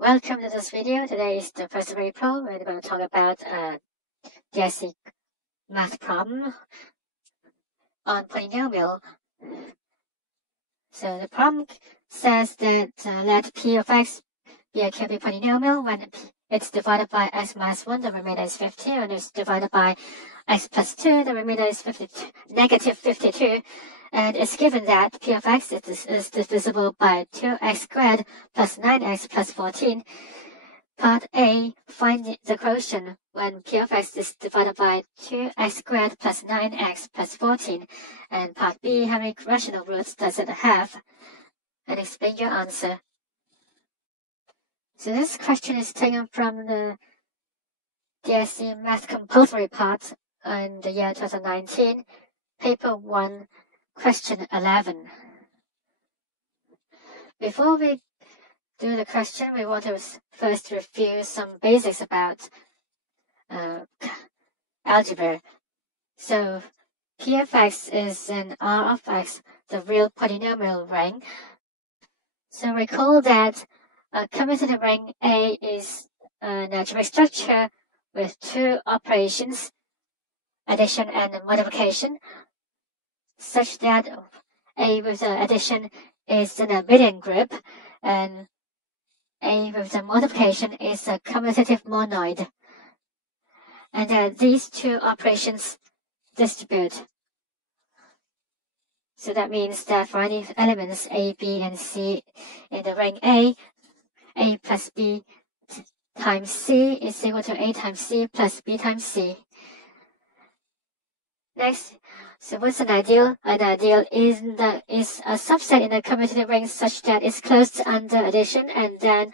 Welcome to this video. Today is the 1st of April. We're going to talk about a DSE math problem on polynomial. So the problem says that let p of x be a cubic polynomial when it's divided by x minus 1, the remainder is 50. When it's divided by x plus 2, the remainder is negative 52. And it's given that p of x is divisible by 2x squared plus 9x plus 14. Part A, find the quotient when p of x is divided by 2x squared plus 9x plus 14. And part B, how many rational roots does it have? And explain your answer. So this question is taken from the DSE Math Compulsory part in the year 2019, Paper 1, Question 11. Before we do the question, we want to first review some basics about algebra. So p of x is an R of x, the real polynomial ring. So recall that a commutative ring A is an algebraic structure with two operations, addition and multiplication, such that A with the addition is an abelian group and A with the multiplication is a commutative monoid. And these two operations distribute. So that means that for any elements A, B, and C in the ring A plus B times C is equal to A times C plus B times C. Next, so what's an ideal? An ideal is a subset in the commutative ring such that it's closed under addition, and then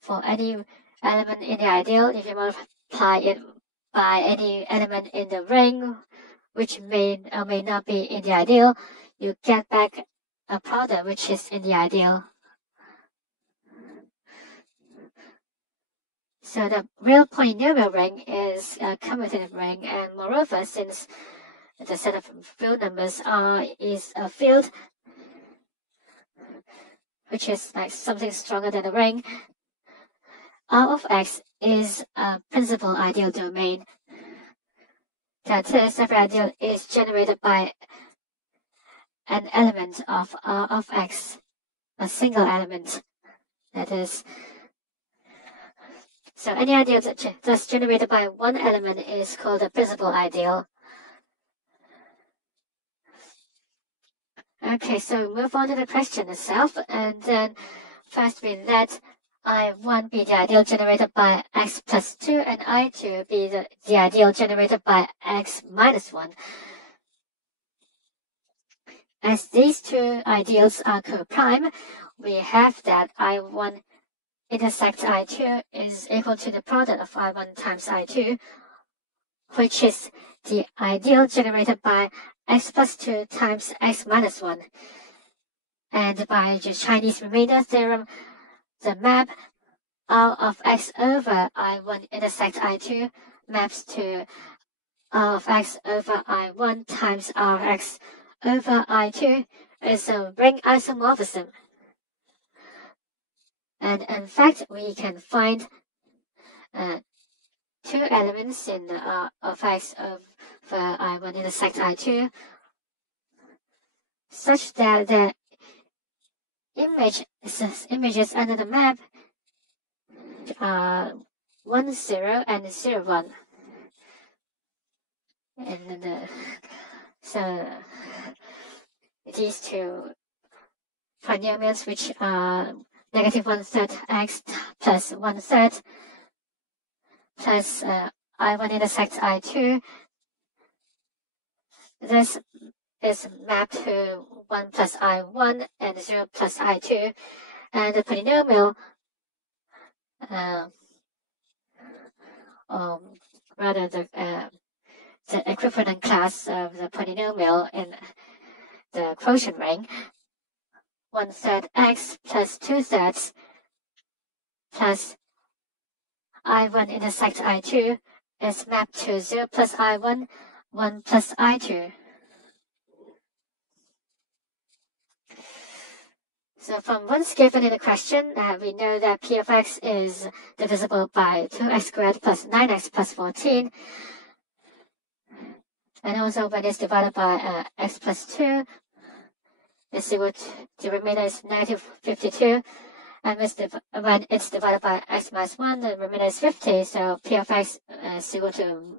for any element in the ideal, if you multiply it by any element in the ring, which may or may not be in the ideal, you get back a product which is in the ideal. So the real polynomial ring is a commutative ring, and moreover, since the set of real numbers R is a field, which is like something stronger than a ring, R of x is a principal ideal domain. That is, every ideal is generated by an element of R of x, a single element. That is, so any ideal that's generated by one element is called a principal ideal. Okay, so move on to the question itself, and then first we let I1 be the ideal generated by x plus 2 and I2 be the ideal generated by x minus 1. As these two ideals are co-prime, we have that I1 intersect I2 is equal to the product of I1 times I2, which is the ideal generated by x plus 2 times x minus 1. And by the Chinese remainder theorem, the map R of x over I1 intersect I2 maps to R of x over I1 times R of x over I2 is a ring isomorphism. And in fact, we can find two elements in the R of x over I1 intersect I2 such that the images under the map are 1, 0 and 0, 1. And so these two polynomials, which are negative 1/3 x plus 1/3 plus I1 intersect I2, this is mapped to 1 plus I1 and 0 plus I2, and the polynomial, rather the equivalent class of the polynomial in the quotient ring, 1/3 x plus 2/3 plus I1 intersect I2 is mapped to 0 plus I1, 1 plus I2. So from what's given in the question, we know that p of x is divisible by 2x squared plus 9x plus 14. And also when it's divided by x plus 2, it's equal to, the remainder is negative 52. And when it's divided by x minus 1, the remainder is 50. So p of x is equal to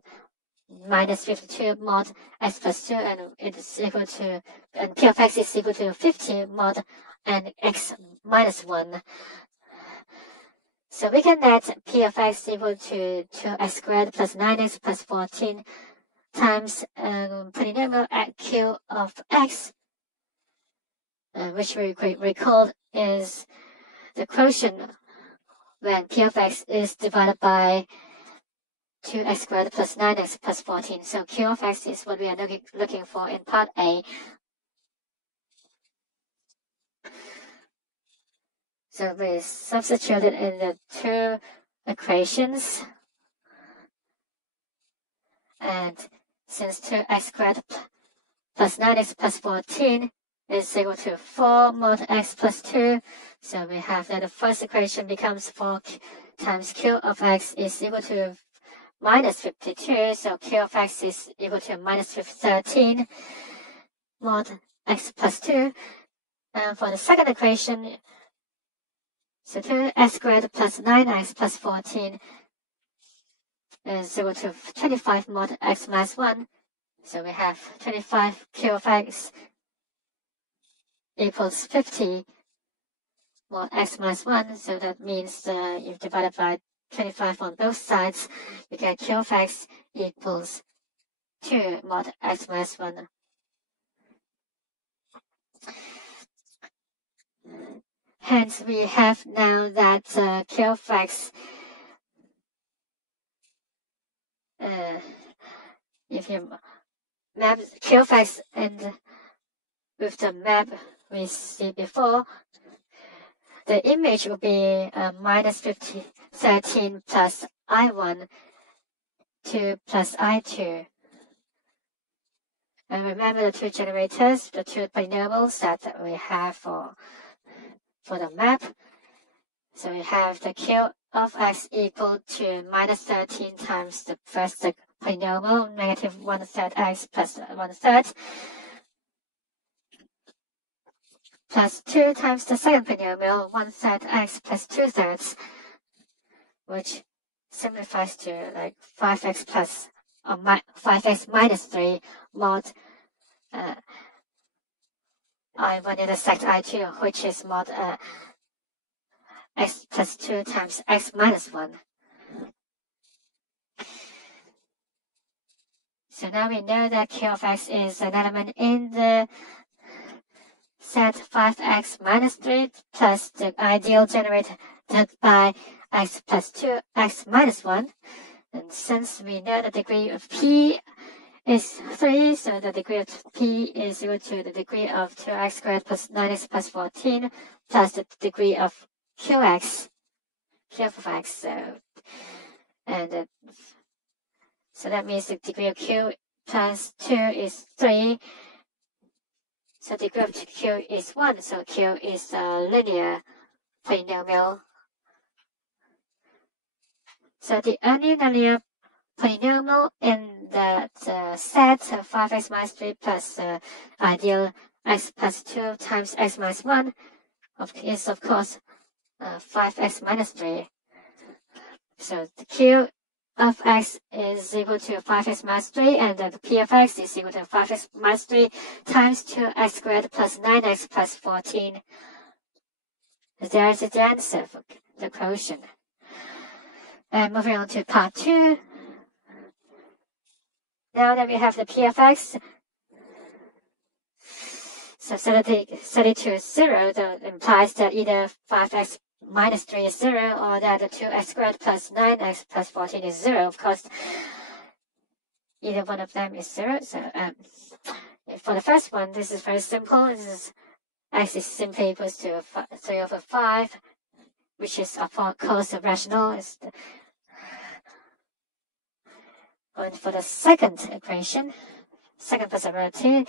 minus 52 mod x plus 2, and it's equal to, and p of x is equal to 50 mod and x minus 1. So we can let p of x equal to 2x squared plus 9x plus 14 times polynomial at q of x, which we recall is the quotient when p of x is divided by 2x squared plus 9x plus 14. So q of x is what we are looking for in part A. So we substituted in the two equations. And since 2x squared plus 9x plus 14 is equal to 4 mod x plus 2, so we have that the first equation becomes 4 times q of x is equal to minus 52, so q of x is equal to minus 13 mod x plus 2. And for the second equation, so 2x squared plus 9x plus 14 is equal to 25 mod x minus 1. So we have 25 q of x equals 50 mod x minus 1. So that means you divide it by 25 on both sides, you get q of x equals 2 mod x minus 1. Hence, we have now that q of x, if you map q of x and with the map we see before, the image will be minus 13 plus I1, 2 plus I2. And remember the two generators, the two polynomials that we have for the map. So we have the q of x equal to minus 13 times the first polynomial, negative 1/3 x plus 1/3, plus 2 times the second polynomial, 1/3 x plus 2/3, which simplifies to like 5x plus or 5x minus 3 mod I1 intersect I2, which is mod x plus 2 times x minus 1. So now we know that q of x is an element in the set 5x minus 3 plus the ideal generated by x plus 2 x minus 1. And since we know the degree of p is 3, so the degree of p is equal to the degree of 2x squared plus 9x plus 14 plus the degree of q of x. So that means the degree of q plus 2 is 3. So the degree of q is 1. So q is a linear polynomial. So the only linear polynomial in that set of 5x minus 3 plus ideal x plus 2 times x minus 1 is of course 5x minus 3. So the q of x is equal to 5x minus 3, and the p of x is equal to 5x minus 3 times 2x squared plus 9x plus 14. There is the answer for the quotient. And moving on to part 2. Now that we have the p of x, so set it to 0, that implies that either 5x minus 3 is 0, or that the 2x squared plus 9x plus 14 is 0. Of course, either one of them is 0. So for the first one, this is very simple. This is x is simply equals to 3 over 5, which is of course rational. And for the second equation, second possibility,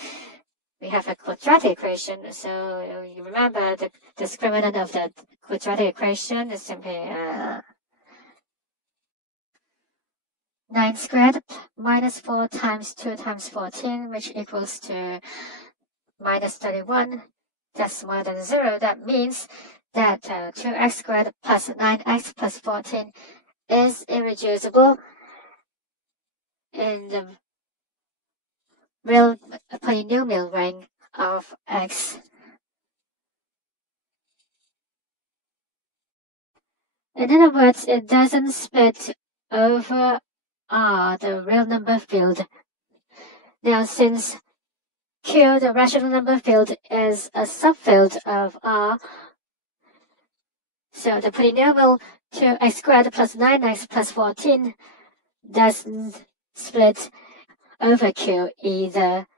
we have a quadratic equation. So you remember the discriminant of the quadratic equation is simply 9 squared minus 4 times 2 times 14, which equals to minus 31. That's smaller than 0. That means that 2x squared plus 9x plus 14 is irreducible in the real polynomial ring of x. In other words, it doesn't split over R, the real number field. Now, since Q, the rational number field, is a subfield of R, so the polynomial 2x squared plus 9x plus 14 doesn't split over Q either.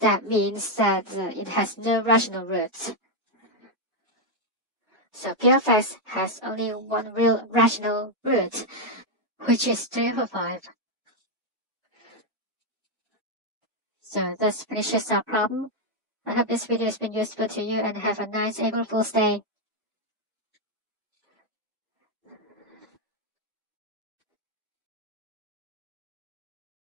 That means that it has no rational roots. So P of x has only one real rational root, which is 3 over 5. So this finishes our problem. I hope this video has been useful to you and have a nice April Fool's Day.